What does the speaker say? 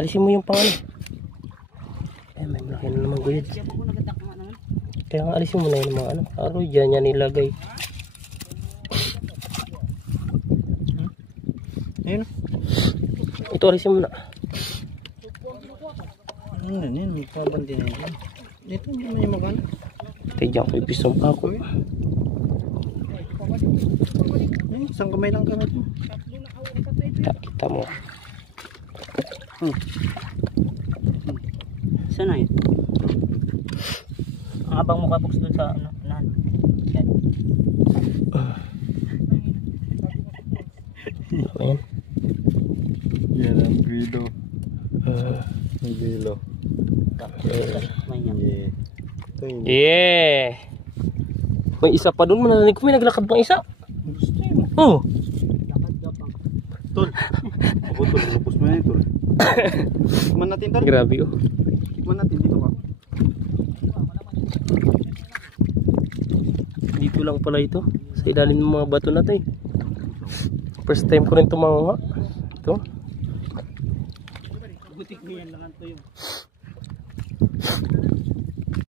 Alisin mo yung pangalan. Eh, may malaki na naman guyad. Kaya nga alisin mo na yung mga ano. Aroy, dyan yan ilagay. Ayun. Ito alisin mo na. Ano yan? May pabandi na yan. Ito may magana. Ito dyan ko ipisong pa ako. Isang kamay lang kami ito. Kita mo. Saan na yun? Ang abang mukha box doon sa ano, unahan. Yan. Ayan. Yan ang guido. Ang guilo. Yeah. May isa pa doon. Mananalig ko may naglakad pang isa. Gusto yun. Oh. Tol. Ako tol. Lupos mo na yun tol. Tikman natin tol. Grabe oh. Tikman natin dito ka. Dito lang pala ito. Sa ilalim ng mga bato na ito eh. First time ko rin tumama. Ito. Butik mo yan lang ito yung